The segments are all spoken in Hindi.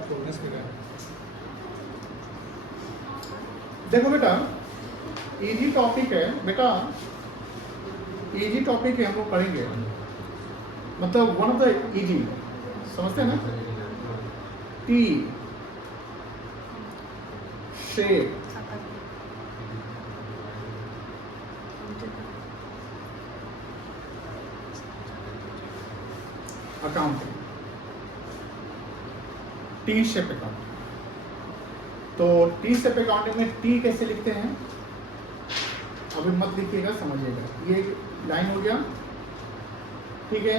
प्रोग्रेस कर रहा है। देखो बेटा, इजी टॉपिक है बेटा, इजी टॉपिक है, हम लोग पढ़ेंगे। मतलब वन ऑफ द इजी, समझते हैं ना? T shape accounting, T shape accounting. तो टी शेप अकाउंटिंग में टी कैसे लिखते हैं, अभी मत लिखिएगा, समझिएगा। ये लाइन हो गया, ठीक है,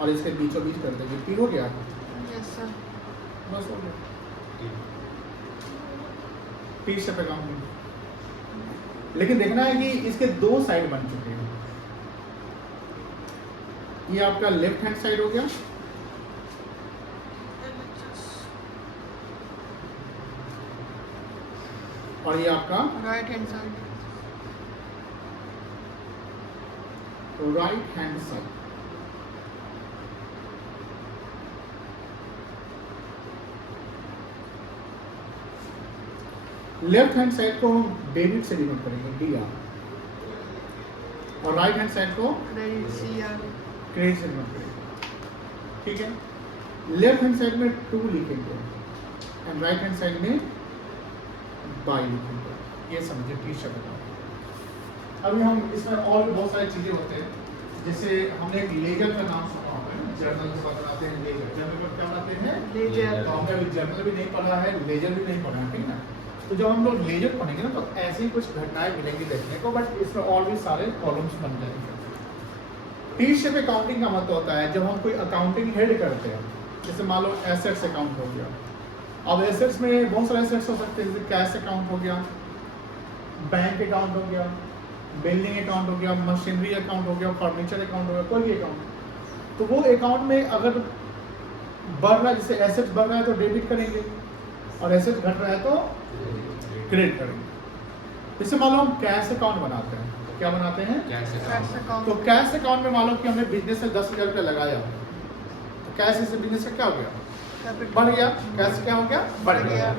और इसके बीचों बीच कर देंगे। टी हो गया, यस सर, बस हो गया टी शेप अकाउंटिंग। लेकिन देखना है कि इसके दो साइड बन चुके हैं। ये आपका लेफ्ट हैंड साइड हो गया, और ये आपका right hand side, right hand side. Left hand side को हम डेबिट से डिनोट करेंगे, DR, और राइट हैंड साइड को क्रेडिट CR, क्रेडिट से डिनोट करेंगे, ठीक है। लेफ्ट हैंड साइड में 2 लिखेंगे एंड राइट हैंड साइड में बाई लिखेंगे। ये समझिए टी शेप अकाउंटिंग। अभी हम इसमें और भी बहुत सारी चीजें होते हैं, जैसे हमने एक लेजर का नाम सुना होगा, जर्नल के बाद बनाते हैं लेजर। जर्नल पर क्या बनाते हैं? लेजर। तो हमने अभी जर्नल भी नहीं पढ़ा है, लेजर भी नहीं पढ़ा है, ठीक ना। तो जब हम लोग लेजर पढ़ेंगे ना, तो ऐसी ही कुछ घटनाएं मिलेंगी देखने को, बट इसमें और भी सारे कॉलम्स बन जाएंगे। टी शेप अकाउंटिंग का मतलब होता है जब हम कोई अकाउंटिंग हेड करते हैं, जैसे मान लो एसेट्स अकाउंट हो गया। अब एसेट्स में बहुत सारे एसेट्स हो सकते हैं, जैसे कैश अकाउंट हो गया, बैंक अकाउंट हो गया, बिल्डिंग अकाउंट हो गया, मशीनरी अकाउंट हो गया, फर्नीचर अकाउंट हो गया, कोई भी अकाउंट। तो वो अकाउंट में अगर बढ़ रहा है, जैसे एसेट्स बढ़ रहा है तो डेबिट करेंगे, और एसेट्स घट रहा है तो क्रेडिट करेंगे। जैसे मान लो हम कैश अकाउंट बनाते हैं, क्या बनाते हैं? Cash account. तो कैश अकाउंट में मान लो कि हमने बिजनेस से 10,000 रुपया लगाया, तो कैश से बिजनेस का क्या हो गया? बढ़ गया। कैश क्या हो गया? बढ़ गया।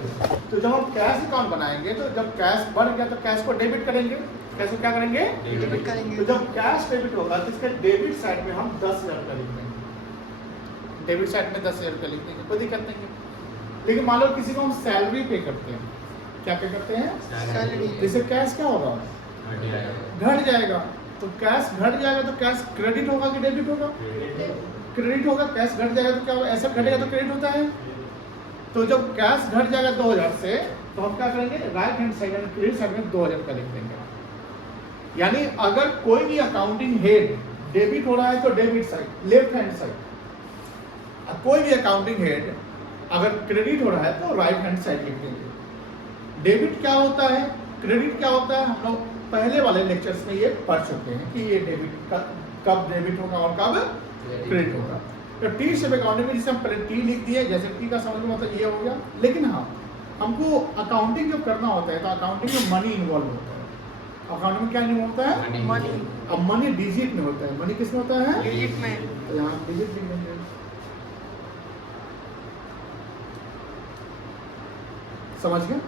तो जब हम कैश अकाउंट बनाएंगे, तो जब कैश बढ़ गया तो कैश को डेबिट करेंगे। कैश को क्या करेंगे? डेबिट करेंगे। तो जब कैश डेबिट होगा तो इसके डेबिट साइड में हम 10,000 रुपया लिख देंगे। डेबिट साइड में 10,000 रुपया लिख देंगे, कोई दिक्कत नहीं है। लेकिन मान लो किसी को हम सैलरी पे करते हैं, क्या पे करते हैं? सैलरी। जैसे कैश क्या होगा? घट जाएगा। तो कैश घट जाएगा तो कैश क्रेडिट होगा कि डेबिट होगा? क्रेडिट होगा। कैश घट जाएगा तो क्या होगा? एसेट घटेगा तो क्रेडिट होता है। तो जब कैश घट जाएगा 2,000 से, तो हम क्या करेंगे? Right hand side and credit side में 2,000 का लिख देंगे। यानी अगर कोई भी अकाउंटिंग हेड डेबिट हो रहा है तो debit side, left hand side. कोई भी अकाउंटिंग हेड अगर क्रेडिट हो रहा है तो राइट हैंड साइड लिख देंगे। डेबिट क्या होता है, क्रेडिट क्या होता है, हम लोग पहले वाले लेक्चर्स में ये पढ़ चुके हैं कि ये डेबिट कब डेबिट होगा और कब क्रेडिट होगा। तो टी शेप अकाउंटिंग में जिसे हम पहले टी लिख दिए, जैसे टी का समझ में मतलब ये हो गया। लेकिन हाँ, हमको अकाउंटिंग जब करना होता है तो अकाउंटिंग में मनी इन्वॉल्व होता है। अकाउंटिंग में क्या इन्वॉल्व होता है? मनी। अब मनी डिजिट में होता है। मनी किस में होता है? डिजिट में। तो यहाँ डिजिट लिख देंगे। समझ गए?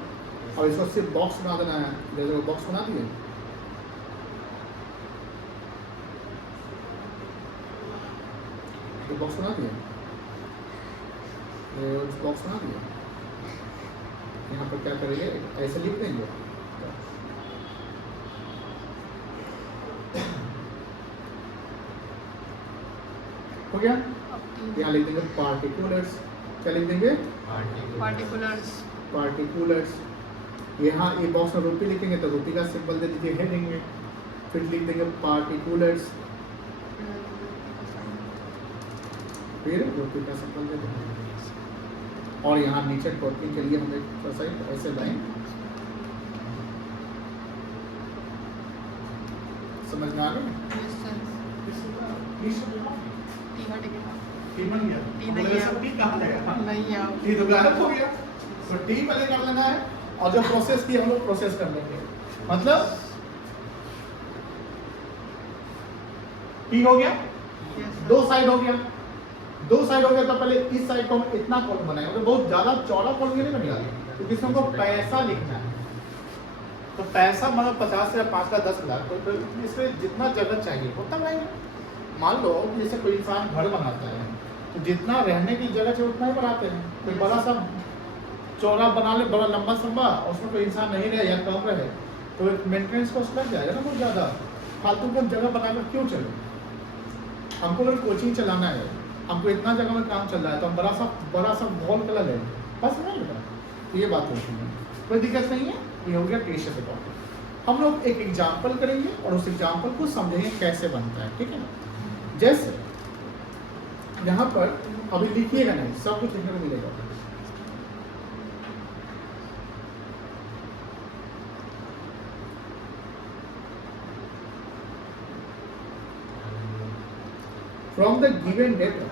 और इसको सिर्फ बॉक्स बना देना है, जैसे वो बॉक्स बना दिए। तो बॉक्स बना दिए, बॉक्स बना दिए। यहाँ पर क्या करेंगे? ऐसे लिख देंगे। हो गया? यहाँ लिख देंगे पार्टिकुलर्स। क्या लिख देंगे? पार्टिकुलर्स। पार्टिकुलर्स। यहाँ ये बॉक्स में रुपी लिखेंगे तो रुपी का सिंबल दे दीजिए हेडिंग में। फिर लिख देंगे पार्टिकुलर्स, फिर रुपी का सिंबल दे देंगे। और यहाँ नीचे टॉपिंग के लिए हम एक ऐसे लाइन, समझ में आ गया? Yes sir. टी बन गया। टी नहीं है। टी कहाँ गया? नहीं है। टी तो गायब हो गया। तो टी पहले कर लेना है, और जो प्रोसेस की हम लोग प्रोसेस कर लेंगे। मतलब टी हो गया, यस सर। दो साइड हो गया, दो साइड हो गया तो पहले इस साइड को हम इतना कॉलम बनाएंगे, मतलब बहुत ज्यादा चौड़ा कॉलम नहीं बनेगा, क्योंकि इसमें हमको पैसा लिखना है। तो पैसा मतलब 50 या 5 लाख 10 लाख, तो इसमें जितना जगह चाहिए उतना बनाएंगे। मान लो जैसे कोई इंसान घर बनाता है तो जितना रहने की जगह चाहिए उतना ही बनाते हैं। कोई बड़ा सा चौड़ा बना ले, बड़ा लंबा संबा, और उसमें कोई इंसान नहीं रहे या कम रहे तो मेंटेनेंस कॉस्ट लग जाएगा ना बहुत ज़्यादा। फालतू का जगह बनाकर क्यों चले? हमको अगर कोचिंग चलाना है, हमको इतना जगह में काम चल रहा है तो हम बड़ा सा वॉल कलर है बस नहीं बेटा। तो ये बात होती है, कोई दिक्कत नहीं है। ये हो गया टी-शर्ट अकाउंट। हम लोग एक एग्जाम्पल करेंगे और उस एग्जाम्पल को समझेंगे कैसे बनता है, ठीक है ना। जैसे यहाँ पर अभी लिखिएगा नहीं, सब कुछ लिखने को मिलेगा। From the given data,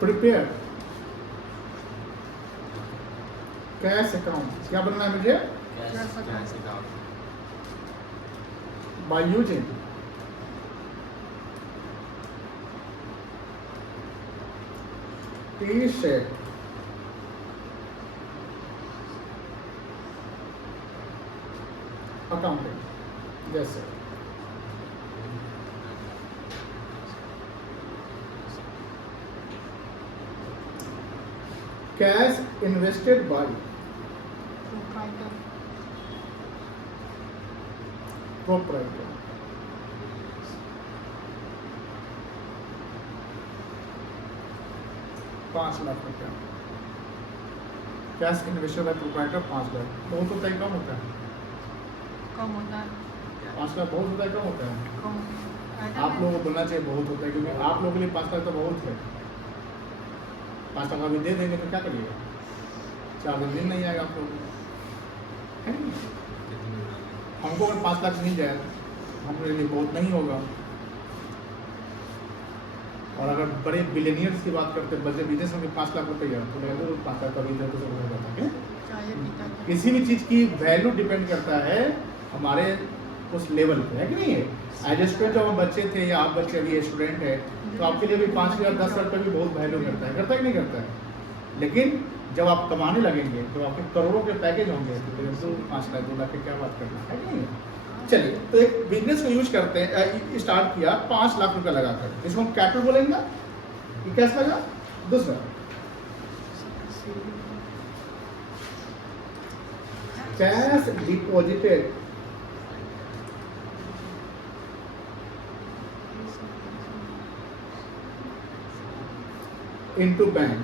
prepare cash account. क्या बनना है मुझे? Cash account. By using T-shirt accounting. जैसे cash invested by proprietor. ₹5,00,000 cash invested bye proprietor 5 lakh. बहुत होता है कम होता है? कम होता है। 5 लाख बहुत होता है कम होता है? कम होता है। आप लोगों को बोलना चाहिए बहुत होता है, क्योंकि आप लोगों के लिए 5 लाख तो बहुत है। 5 लाख अभी दे देंगे तो क्या करिएगा? 4 दिन नहीं आएगा आप लोगों को, है नहीं? हमको अगर 5 लाख मिल जाए हमारे लिए बहुत नहीं होगा। और अगर बड़े बिलियनियर्स की बात करते हैं, बड़े बिजनेस में 5 लाख रुपये तो लगा तो 5 लाख कभी तो सब हो जाता है। चाहिए पीता है। किसी भी चीज़ की वैल्यू डिपेंड करता है हमारे उस लेवल पे, है कि नहीं है? एज ए स्टूडेंट जब हम बच्चे थे या आप बच्चे अभी स्टूडेंट है तो आपके लिए भी 5,000 10,000 रुपये भी बहुत वैल्यू करता है कि नहीं करता है? लेकिन जब आप कमाने लगेंगे तो आपके करोड़ों के पैकेज होंगे तो 5 लाख 2 लाख की क्या बात करना है कि नहीं है? चलिए, तो एक बिजनेस को यूज करते हैं, स्टार्ट किया 5 लाख रुपया लगाकर, इसको हम कैपिटल बोलेंगे। ये कैसे लगा? दूसरा कैश डिपॉजिटेड इनटू बैंक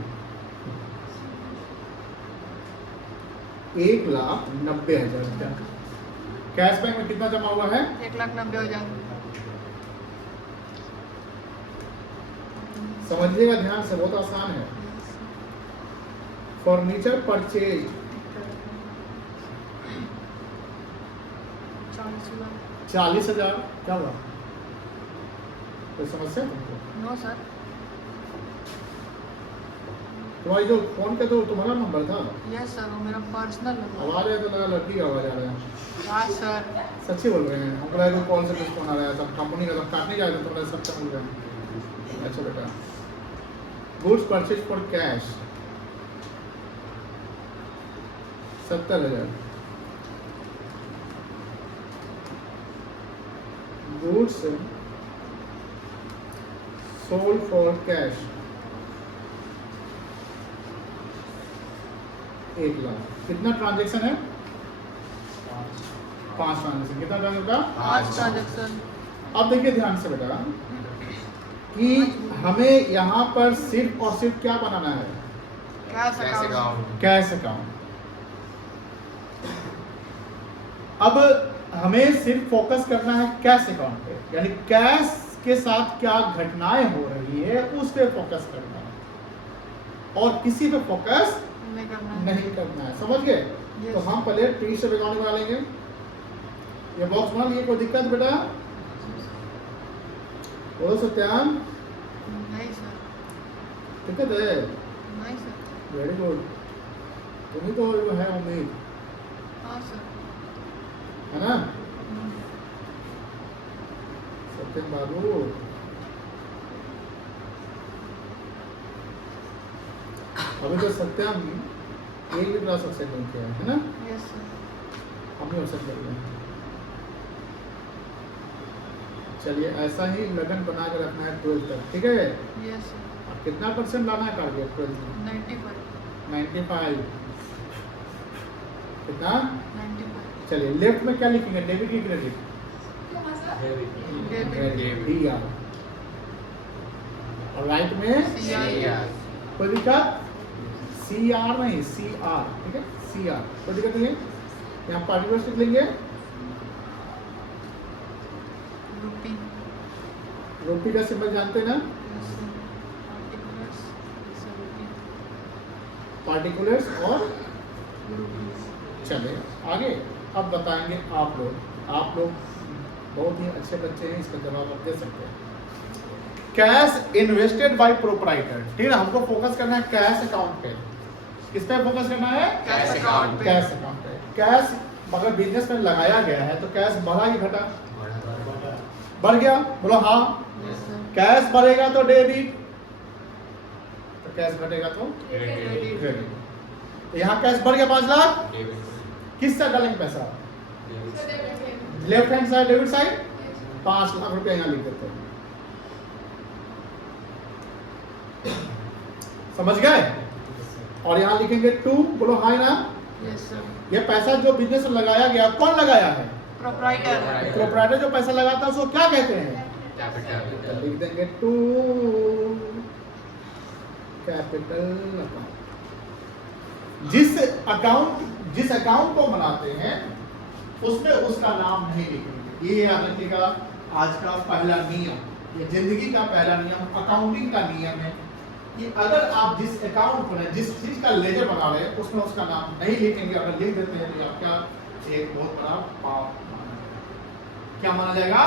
1,90,000 रुपया। कैश बैंक में कितना जमा हुआ है? 1,90,000। समझिएगा ध्यान से, बहुत आसान है। Furniture purchase 40,000। क्या हुआ? कोई समस्या तुमको? No sir. तुम्हारी जो फोन पे तो तुम्हारा नंबर था? यस सर, वो मेरा पर्सनल नंबर। आवाज है तो लगा लड़की का आवाज आ रहा है। हाँ सर। सच्ची बोल रहे हैं? हमको लगा कोई कॉल से कुछ फोन आ रहा है, तब कंपनी का तब काटने जाएगा तो तुम्हारा सब समझ गए। अच्छा बेटा, goods purchase for cash 70,000। Goods sold for cash 1 lakh. कितना ट्रांजेक्शन है? 5 ट्रांजेक्शन। कितना ट्रांजेक्शन का? 5 ट्रांजेक्शन। अब देखिए ध्यान से बेटा कि हमें यहाँ पर सिर्फ और सिर्फ क्या बनाना है? Cash account. Cash account. अब हमें सिर्फ फोकस करना है कैश अकाउंट पे, यानी कैश के साथ क्या घटनाएं हो रही है उस पे फोकस करना है और किसी पे फोकस नहीं करना है। समझ गए? तो हम पहले टी-शर्ट अकाउंट बना लेंगे। ये बॉक्स बना लिए, कोई दिक्कत बेटा? बोलो सत्यान। नहीं सर। दिक्कत है? नहीं सर। Very good. तुम्ही तो है उम्मीद, हाँ सर। है ना? सत्यम बाबू, अभी तो सत्यम एक भी क्लास सक्सेस नहीं किया है ना, Yes, sir. हम भी अवसर कर रहे हैं। चलिए ऐसा ही लगन बना के रखना है 12th तक, ठीक है। Yes, sir. और कितना % लाना है टारगेट 12th में? 95. 95। कितना? 95. चलिए लेफ्ट में क्या लिखेंगे, डेबिट की क्रेडिट? Debit. DR। और राइट में CR. कोई दिक्कत? CR नहीं, CR, ठीक है, CR, कोई दिक्कत नहीं है। यहाँ पार्टिकुलर्स लिख लेंगे। Rupee. रुपी का सिंबल जानते हैं ना, Yes, sir. Particulars. It's a rupee. Particulars और Rupees. चले आगे। अब बताएंगे आप लोग बहुत ही अच्छे बच्चे हैं, इसका जवाब आप दे सकते हैं। कैश इन्वेस्टेड बाय प्रोप्राइटर, ठीक है, हमको फोकस करना है कैश अकाउंट पे। किस पे फोकस करना है? Cash account पे. कैश अकाउंट पे। कैश अगर बिजनेस में लगाया गया है तो कैश बढ़ा कि घटा? बढ़ गया, बोलो हाँ। Yes, sir. कैश बढ़ेगा तो डेबिट, तो कैश घटेगा तो Credit. क्रेडिट। तो यहाँ कैश बढ़ गया 5 लाख, किस साइड डालेंगे पैसा? Left hand side, debit side. 5 lakh रुपया यहाँ लिख देते हैं, समझ गए। और यहाँ लिखेंगे 2, बोलो हाय ना। Yes, sir. ये पैसा जो बिजनेस में लगाया गया, कौन लगाया है? Proprietor. प्रोप्राइटर जो पैसा लगाता है उसको क्या कहते हैं? तो लिख देंगे 2 कैपिटल अकाउंट। जिस अकाउंट को बनाते हैं उसमें उसका नाम नहीं लिखेंगे। ये याद रखिएगा, आज का पहला नियम, ये जिंदगी का पहला नियम, अकाउंटिंग का नियम है कि अगर आप जिस अकाउंट पर जिस चीज का लेजर बना रहे हैं उसमें उसका नाम नहीं लिखेंगे। अगर लिख देते हैं तो आपका एक बहुत बड़ा पाप माना जाएगा। क्या माना जाएगा?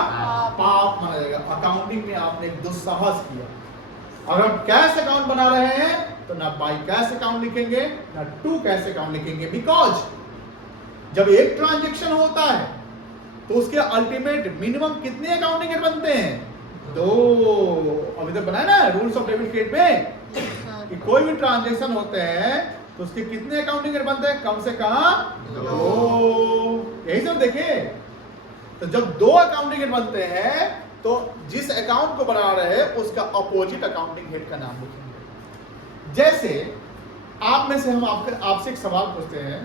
पाप माना जाएगा। अकाउंटिंग में आपने एक दुस्साहस किया। अगर हम कैश अकाउंट बना रहे हैं तो ना बाय कैश अकाउंट लिखेंगे ना टू कैश अकाउंट लिखेंगे, बिकॉज जब एक ट्रांजैक्शन होता है तो उसके अल्टीमेट मिनिमम कितने अकाउंटिंग बनते हैं? 2। अभी तक बनाया ना रूल्स ऑफ डेबिट क्रेडिट में कि कोई भी ट्रांजैक्शन होते हैं तो उसके कितने अकाउंटिंग बनते हैं? कम से कम 2। यही सब देखिए, तो जब 2 अकाउंटिंग बनते हैं तो जिस अकाउंट को बना रहे हैं उसका अपोजिट अकाउंटिंग हेड का नाम लिखेंगे। जैसे आप में से हम आपसे एक सवाल पूछते हैं,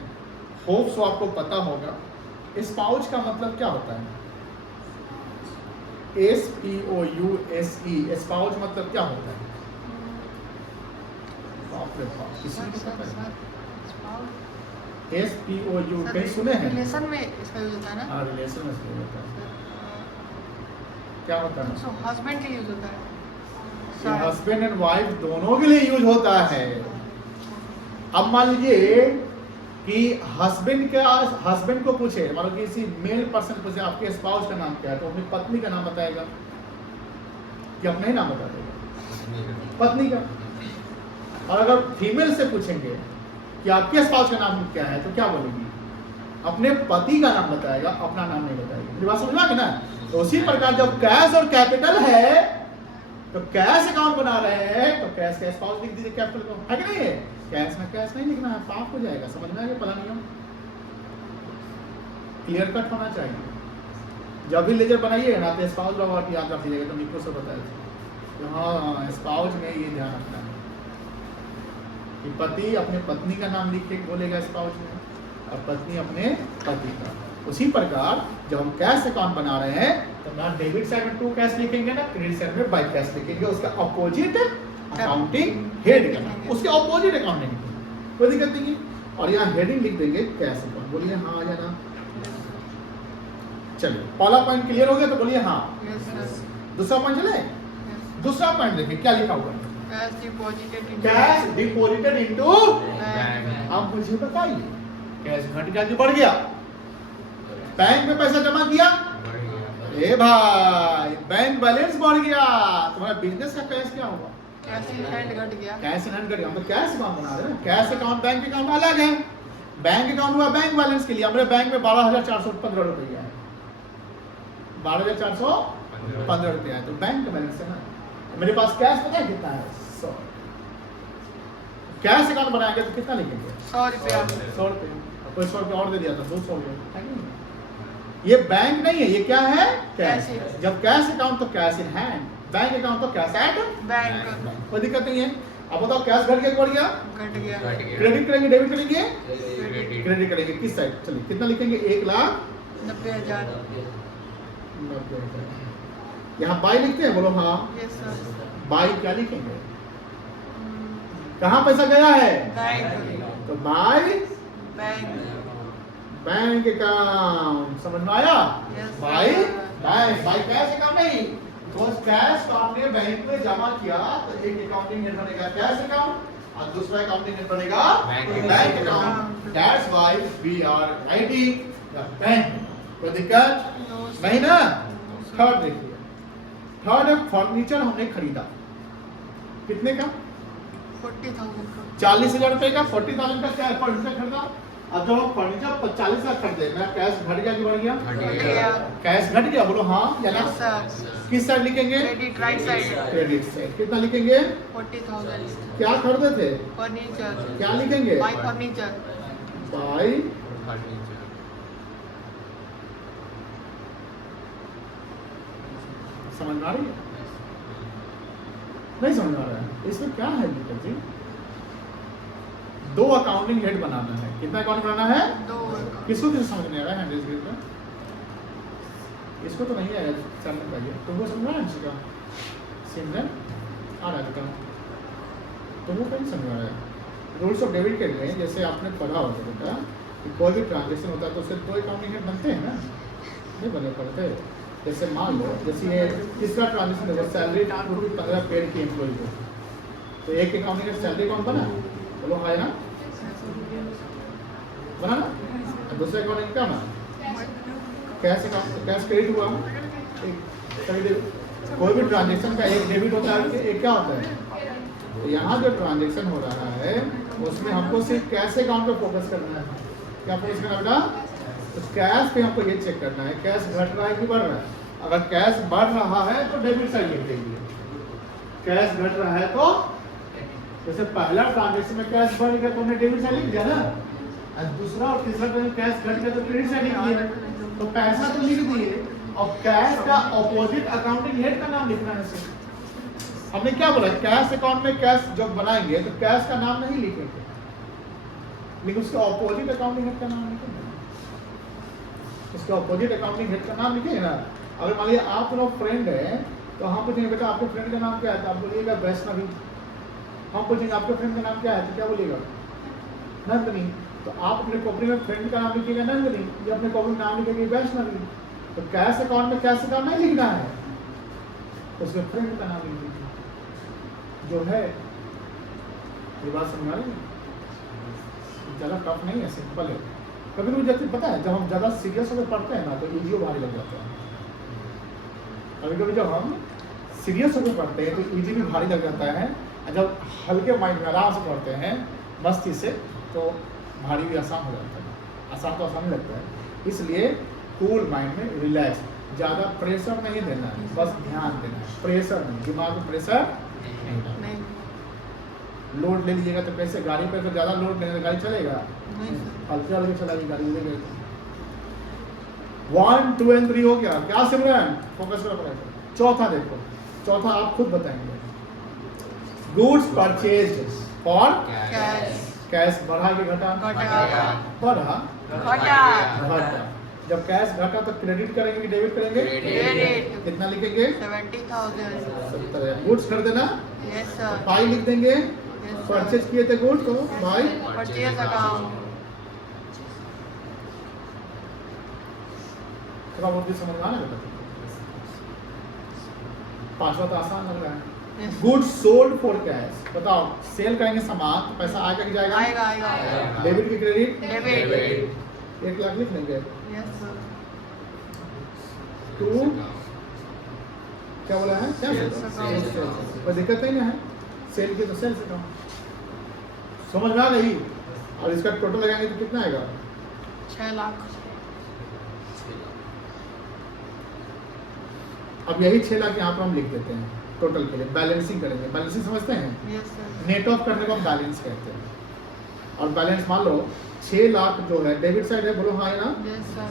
होप सो आपको पता होगा, स्पाउस का मतलब क्या होता है? SPOUSE, स्पाउस मतलब क्या होता है? बाप रे बाप, किसी को पता है? SPOU कहीं सुने हैं? रिलेशन में इसका यूज होता है ना? हाँ, रिलेशन में इसका होता है। क्या होता है? सो हस्बैंड के यूज होता है। हस्बैंड एंड वाइफ दोनों के लिए यूज होता है। अब मान लीजिए कि हस्बैंड को पूछे, मान लो किसी मेल पर्सन पूछे आपके स्पाउस का नाम क्या है, तो अपनी पत्नी का नाम बताएगा कि अपना ही नाम बता देगा, पत्नी का। और अगर फीमेल से पूछेंगे कि आपके स्पाउस का नाम क्या है तो क्या बोलेगी? अपने पति का नाम बताएगा, अपना नाम नहीं बताएगा। मेरी बात समझ में आ गई ना? तो उसी प्रकार जब कैश और कैपिटल है तो कैश अकाउंट बना रहे हैं तो कैश का स्पाउस लिख दीजिए, कैपिटल को, है कि नहीं है? कैश में कैश नहीं लिखना है, पाप हो जाएगा। समझ में आ गया पहला नियम? क्लियर कट होना चाहिए। जब भी लेजर बनाइए ना तो स्पाउस वाला याद रख लीजिएगा, तो मित्रों से बताया हाँ स्पाउस में ये ध्यान रखना है कि पति अपने पत्नी का नाम लिख के बोलेगा स्पाउस में और पत्नी अपने पति का। उसी प्रकार जब हम कैश अकाउंट बना रहे हैं तो ना डेबिट साइड में 2 कैश लिखेंगे ना क्रेडिट साइड में बाय कैश लिखेंगे। उसका अपोजिट अकाउंटिंग हेड का नाम, उसके अपोजिट अकाउंटिंग, कोई दिक्कत नहीं है। और यहाँ हेडिंग लिख देंगे कैश अकाउंट। बोलिए हाँ या ना? चलिए पहला पॉइंट क्लियर हो गया तो बोलिए हाँ। दूसरा पॉइंट चले? दूसरा पॉइंट देखिए क्या लिखा हुआ है? Cash deposited into bank. आप मुझे बताइए, कैश घट गया कि बढ़ गया? बैंक में पैसा जमा किया, ए भाई बैंक बैलेंस बढ़ गया, तुम्हारा बिजनेस का कैश क्या होगा? कैश इन हैंड घट गया। कैश इन हैंड घट गया। हम कैश अकाउंट बना रहे हैं, कैश अकाउंट बैंक अकाउंट अलग है। बैंक अकाउंट हुआ बैंक बैलेंस के लिए। हमारे बैंक में 12,415 रुपया है, 12,415 15 रुपया है, तो बैंक का बैलेंस है ना। मेरे पास कैश पता है कितना है? 100। कैश अकाउंट बनाएंगे तो कितना लिखेंगे? 100 रुपया। 100 रुपये। कोई 100 रुपये और दे दिया तो 200 रुपये, है कि नहीं? ये बैंक नहीं है, ये क्या है? कैश। कैश। जब कैश अकाउंट तो cash in hand, bank account तो कैश एट बैंक कोई दिक्कत नहीं है। अब बताओ कैश घट गया कि बढ़ गया? घट गया। क्रेडिट करेंगे डेबिट करेंगे? क्रेडिट। क्रेडिट करेंगे। किस साइड? चलिए कितना लिखेंगे? 1,90,000। 90,000। यहाँ बाई लिखते हैं, बोलो हाँ। Yes sir. बाई क्या लिखेंगे? कहाँ पैसा गया है? बैंक। तो बाई बैंक। Bank account. समझ में आया? Yes, sir. By bank, by cash account नहीं। तो कैश तो आपने बैंक में जमा किया तो एक अकाउंटिंग हेड बनेगा कैश अकाउंट और दूसरा अकाउंटिंग हेड बनेगा bank account. That's why we are writing the bank. कोई दिक्कत नहीं ना? थर्ड देखिए, थर्ड फर्नीचर हमने खरीदा, कितने का? 40,000 का। 40,000 रुपए का। 40,000 का क्या फर्नीचर खरीदा। अब जब हम फर्नीचर 40 लाख खरीदे, मेरा कैश घट गया कि बढ़ गया? घट गया। कैश घट गया, बोलो हाँ या ना? Yes sir. किस साइड लिखेंगे? Credit right side. Credit side. कितना लिखेंगे? 40,000। क्या खरीदे थे? फर्नीचर। क्या लिखेंगे? Bye furniture. बाई समझ में आ रही है? नहीं समझ में आ रहा है? इसमें क्या है दीपक जी? दो अकाउंटिंग हेड बनाना है। कितना अकाउंट बनाना है? 2। किसको किसी समझ नहीं आ रहा है? हैंडल स्क्रीन पे इसको तो नहीं आया चैनल का, ये तुमको समझ रहा है? इसका सिमरन आ रहा है बेटा, तुमको कहीं समझ आ रहा है? रूल्स ऑफ डेबिट के लिए जैसे आपने पढ़ा होगा बेटा कि कोई भी ट्रांजेक्शन होता है तो उससे दो अकाउंटिंग हेड बनते हैं ना, नहीं बने पड़ते। जैसे मान लो जैसे ये किसका ट्रांजेक्शन होगा? सैलरी 15 पेड की एम्प्लॉय को, तो एक अकाउंटिंग हेड सैलरी अकाउंट बना, बोलो हाँ ना? बना ना? और दूसरे अकाउंटिंग क्या बना? Cash account. कैश क्रेडिट हुआ। कोई भी ट्रांजेक्शन का एक डेबिट होता है, एक क्या होता है? तो यहाँ जो ट्रांजेक्शन हो रहा है उसमें हमको सिर्फ कैश अकाउंट पे फोकस करना है। क्या फोकस करना बेटा? तो कैश पे हमको ये चेक करना है कैश घट रहा है कि बढ़ रहा है। अगर कैश बढ़ रहा है तो डेबिट साइड लिख देंगे, कैश घट रहा है तो जैसे पहला ट्रांजेक्शन में कैश बढ़ गया तो हमने डेबिट साइड लिख दिया ना, और दूसरा और तीसरा में कैश घट गया तो क्रेडिट साइड लिख दिया। तो पैसा तो लिख दिए और कैश का ऑपोजिट अकाउंटिंग हेड का नाम लिखना है सिर्फ। हमने क्या बोला? कैश अकाउंट में कैश जब बनाएंगे तो कैश का नाम नहीं लिखेंगे, लेकिन उसके ऑपोजिट अकाउंटिंग हेड का नाम लिखेंगे। उसके ऑपोजिट अकाउंटिंग हेड का नाम लिखेंगे ना। अगर मान लीजिए आप लोग फ्रेंड है तो हम पूछेंगे बेटा आपके फ्रेंड का नाम क्या है, तो आप बोलिएगा वैष्णवी। हम पूछेंगे आपके फ्रेंड का नाम क्या है, तो क्या बोलिएगा? नंदनी। तो आप अपने कॉपी में फ्रेंड का नाम लिखिएगा नंदनी, ये अपने कॉपी में नाम लिखेंगे वैष्णवी। तो कैश अकाउंट में कैश अकाउंट नहीं लिखना है, उसके फ्रेंड का नाम लिख दीजिए जो है। ये बात समझ आ रही है? ज़्यादा टफ नहीं है, सिंपल है। कभी कभी जैसे पता है जब हम ज़्यादा सीरियस होकर पढ़ते हैं ना तो ईजी भारी लग जाता है। कभी कभी जब हम सीरियस होकर पढ़ते हैं तो ईजी भी भारी लग जाता है, और जब हल्के माइंड में आराम से पढ़ते हैं मस्ती से तो भारी भी आसान हो जाता है। आसान तो आसान ही लगता है। इसलिए कूल माइंड में रिलैक्स, ज़्यादा प्रेशर नहीं देना है, बस ध्यान देना है। प्रेशर नहीं, दिमाग में प्रेशर नहीं डालना। नहीं। लोड ले लीजिएगा तो कैसे? गाड़ी पे तो ज़्यादा लोड लेने गाड़ी चलेगा? नहीं सर। हल्के हल्के चलाएगी गाड़ी ले गए। 1 2 और 3 हो गया। क्या सिमरन? फोकस करो पड़ेगा। चौथा देखो, चौथा आप खुद बताएंगे। Goods purchased for cash. Cash बढ़ा कि घटा? घटा। बढ़ा। घटा। घटा। जब कैश घटा तो क्रेडिट करेंगे कि डेबिट करेंगे? क्रेडिट। कितना लिखेंगे? 70,000। 70। गुड्स खरीदे ना, यस सर। बाई लिख देंगे। यस परचेज किए थे गुड्स को बाई। Purchase account. थोड़ा बहुत भी समझ में आना बेटा। पांचवा तो आसान लग रहा है। Yes. Goods sold for cash. बताओ सेल करेंगे सामान तो पैसा आएगा कि जाएगा? आएगा आएगा। डेबिट की क्रेडिट? डेबिट। 1 लाख लिख लेंगे। Yes sir. 2 क्या बोला है? क्या Sales account। कोई दिक्कत नहीं ना है? सेल की तो सेल्स अकाउंट समझ में आ गई। और इसका टोटल लगाएंगे तो कितना आएगा? 6 लाख। अब यही 6 लाख यहाँ पर हम लिख देते हैं टोटल के लिए, बैलेंसिंग करेंगे। बैलेंसिंग समझते हैं, Yes, sir. नेट ऑफ करने को हम बैलेंस कहते हैं। और बैलेंस मान लो 6 लाख जो है डेबिट साइड है, बोलो हाँ है ना, Yes, sir.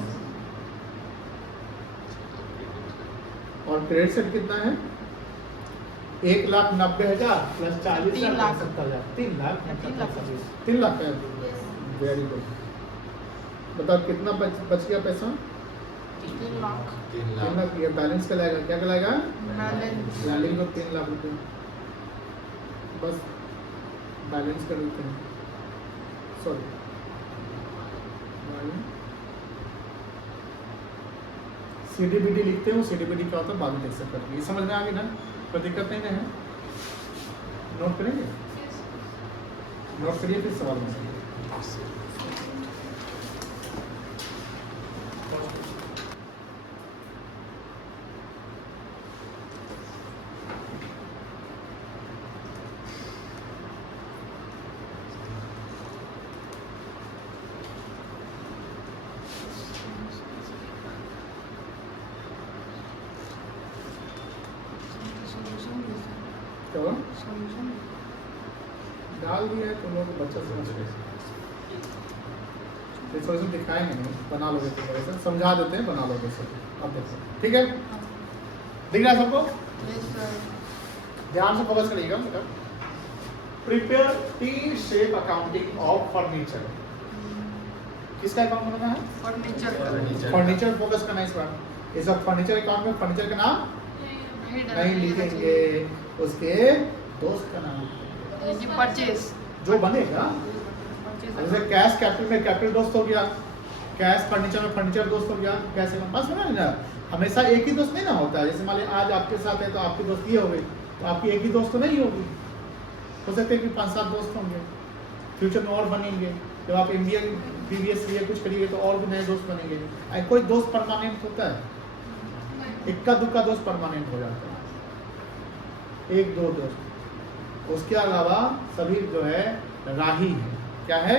और क्रेडिट साइड कितना है 1,90,000 प्लस 40,000 3 लाख। 70,000, 3 लाख 3 लाख। 3 लाख है। Very good. बताओ कितना बच गया पैसा? 3 लाख. 3 3 लाख। लाख। ये बैलेंस कहलाएगा, क्या कहलाएगा? Balance. बैलेंस को 3 लाख रुपए बस बैलेंस कर देते हैं। सॉरी CDBD लिखते हैं, वो CDBD क्या होता है बाद में देख सकते हैं। ये समझ में आ गई ना, कोई दिक्कत नहीं है? नोट करेंगे, नोट करिए फिर सवाल में Solution is तो solution. डाल दिया है, तुम लोग बच्चा समझ गए। ये सॉल्यूशन दिखाएंगे नहीं, बना लोगे तुम लोग, ऐसे समझा देते हैं, बना लोगे सब। अब देखो ठीक है, दिख रहा है सबको? Yes, sir. ध्यान से फोकस करिएगा बेटा। Prepare T shape accounting of furniture. किसका अकाउंट बनाना है? Furniture. फर्नीचर फोकस करना है इस बार। इस फर्नीचर अकाउंट में फर्नीचर का नाम नहीं लिखेंगे, उसके दोस्त का नाम लिखेंगे। जी परचेज. जो बनेगा, जैसे कैश कैपिटल में कैपिटल दोस्त हो गया, कैश फर्नीचर में फर्नीचर दोस्त हो गया, कैसे में पास में ना हमेशा एक ही दोस्त नहीं ना होता है। जैसे मान लीजिए आज आपके साथ है तो आपकी दोस्त ये हो गई, तो आपकी एक ही दोस्त तो नहीं होगी, हो सकते हैं कि 5-7 दोस्त होंगे, फ्यूचर में और बनेंगे। जब आप इंडिया प्रीवियस ईयर कुछ करिए तो और भी नए दोस्त बनेंगे। कोई दोस्त परमानेंट होता है? इक्का दुक्का दोस्त परमानेंट हो जाता है, 1-2 दोस्त। उसके अलावा सभी जो है राही है। क्या है?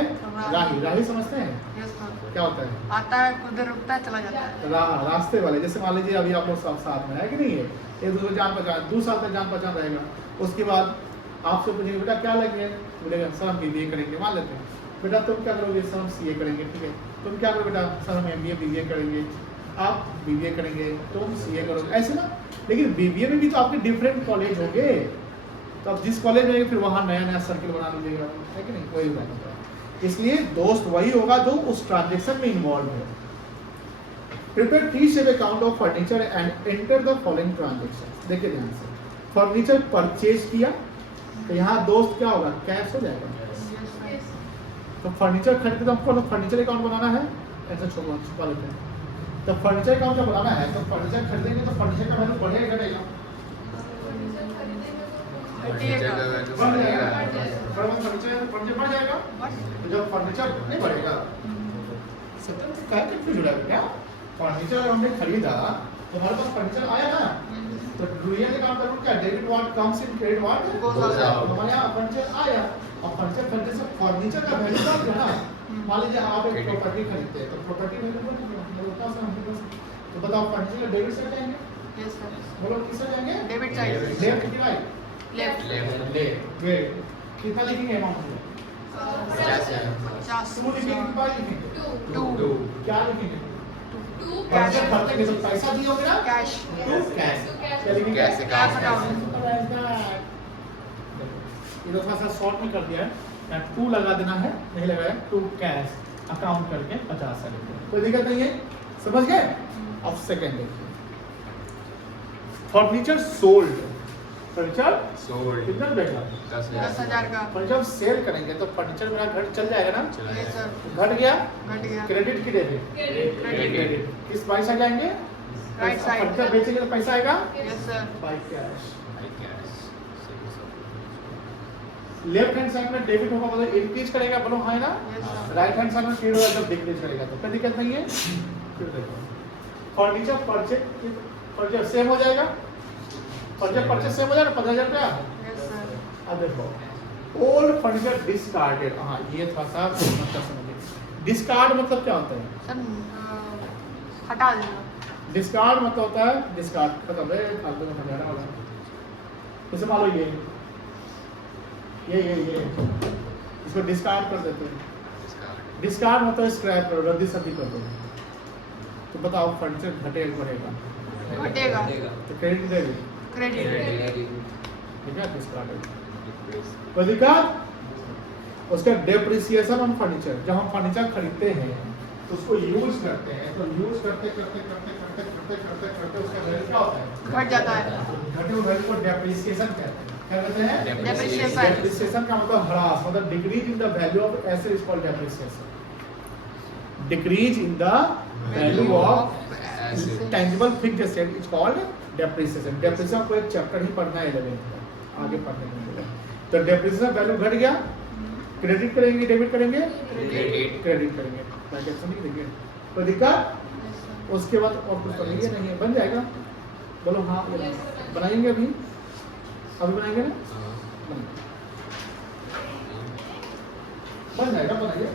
राही। राही समझते हैं Yes, sir. क्या होता है? आता है खुद रुकता है चला जाता है. रास्ते वाले। जैसे मान लीजिए अभी आप लोग सब साथ में है कि नहीं है, एक दूसरे जान पहचान 2 साल तक जान पहचान रहेगा। उसके बाद आपसे पूछेंगे बेटा क्या लगे, बोलेगा सर हम BBA करेंगे। मान लेते हैं बेटा तुम क्या करोगे, सर हम CA करेंगे। ठीक है, तुम क्या करोगे बेटा, सर हम MBA BBA करेंगे। आप BBA करेंगे, तुम CA करोगे, ऐसे ना। लेकिन BBA में भी तो आपके डिफरेंट कॉलेज होंगे, तो आप जिस कॉलेज में फिर वहाँ नया नया सर्किल बना लीजिएगा, है कि नहीं? वही होगा। इसलिए दोस्त वही होगा जो उस ट्रांजेक्शन में इन्वॉल्व है। Prepare T shape account of furniture and enter the following transaction. देखिए ध्यान से, फर्नीचर परचेज किया तो यहाँ दोस्त क्या होगा, कैश हो जाएगा। तो फर्नीचर खरीदते तो हमको फर्नीचर अकाउंट बनाना है, ऐसा छुपा लेते हैं। तो फर्नीचर अकाउंट जब बनाना है तो फर्नीचर खरीदेंगे तो फर्नीचर का वैल्यू बढ़ेगा घटेगा? फर्नीचर बढ़ जाएगा। तो जब फर्नीचर नहीं बढ़ेगा, क्या फर्नीचर हमने खरीदा तो हमारे पास फर्नीचर आया ना, तो डुइया के काम करूँ क्या, debit what comes in credit what, हमारे यहाँ फर्नीचर आया। और फर्नीचर खरीदने से फर्नीचर का वैल्यू क्या होगा ना। मान लीजिए आप एक प्रॉपर्टी खरीदते हैं तो प्रॉपर्टी वैल्यू तो बताओ फर्नीचर का डेबिट से जाएंगे, Yes, sir. बोलो किससे जाएंगे, Debit side. लेफ्ट की राइट, Left. लेफ्ट। वेट कितना लिखेंगे अमाउंट, 50. टू लिखेंगे कि 5 लिखेंगे, 2. क्या लिखेंगे, Cash. फर्नीचर खरीदेंगे तो पैसा दिए होगे ना, Cash. टू कैश, क्या लिखेंगे, Cash Cash account. ये तो थोड़ा सा शॉर्ट में कर दिया है, यहाँ 2 लगा देना है, नहीं लगाया, टू कैश अकाउंट करके 50 से लेते हैं, कोई दिक्कत नहीं है, समझ गए। अब सेकंड देखिए, फर्नीचर सोल्ड। फर्नीचर सोल्ड कितना बेटा, 10,000 का. फर्नीचर जब सेल करेंगे तो फर्नीचर मेरा घर चल जाएगा ना, Yes, sir. घट गया, घट गया. क्रेडिट की डेबिट, Credit. किस पैसा जाएंगे, Right side. फर्नीचर बेचेंगे तो पैसा आएगा Yes, sir. By cash. Cash left hand side में डेबिट होगा मतलब इंक्रीज करेगा, बोलो हाँ है ना। Yes, sir. Right hand side में क्रेडिट होगा जब डिक्रीज करेगा, तो कोई दिक्कत नहीं है। फिर देखो फर्नीचर परचेज सेम हो जाएगा, फर्नीचर परचेज सेम हो जाएगा 15,000 रुपया। Yes, sir. अब देखो ओल्ड फर्नीचर डिस्कार्डेड, हाँ ये थोड़ा सा मतलब समझिए, डिस्कार्ड मतलब क्या होता है, Sir, हटा देना. डिस्कार्ड मतलब होता है डिस्कार्ड, मतलब है फालतू में समझाना वाला। जैसे मान लो ये इसको डिस्कार्ड कर देते हैं। डिस्कार्ड होता है स्क्रैप करो, रद्दी सदी कर दो। तो बताओ फर्नीचर घटेगा बढ़ेगा? घटेगा। तो क्रेडिट देगी, क्रेडिट। ठीक है। डिस्कार्ड कोई दिक्कत? उसका डेप्रिसिएशन ऑन फर्नीचर, जब हम फर्नीचर खरीदते हैं तो उसको यूज करते हैं, तो यूज करते उसका वैल्यू क्या होता है? घट जाता है। घटे हुए वैल्यू को डेप्रिसिएशन कहते हैं। क्या कहते हैं? Depreciation। डेप्रिसिएशन का मतलब ह्रास, मतलब decrease in the value of asset is called depreciation. Decrease in the value of tangible fixed asset is called depreciation. Depreciation को एक चैप्टर ही पढ़ना है 11th का, आगे पढ़ने में मिलेगा। तो डेप्रिसिएशन वैल्यू घट गया, क्रेडिट करेंगे डेबिट करेंगे? क्रेडिट करेंगे। ब्रैकेट में लिख देंगे। कोई दिक्कत? उसके बाद और कुछ तो नहीं है, बन जाएगा। बोलो हाँ, ये बनाएंगे अभी बनाएंगे ना? बन जाएगा, बनाइए।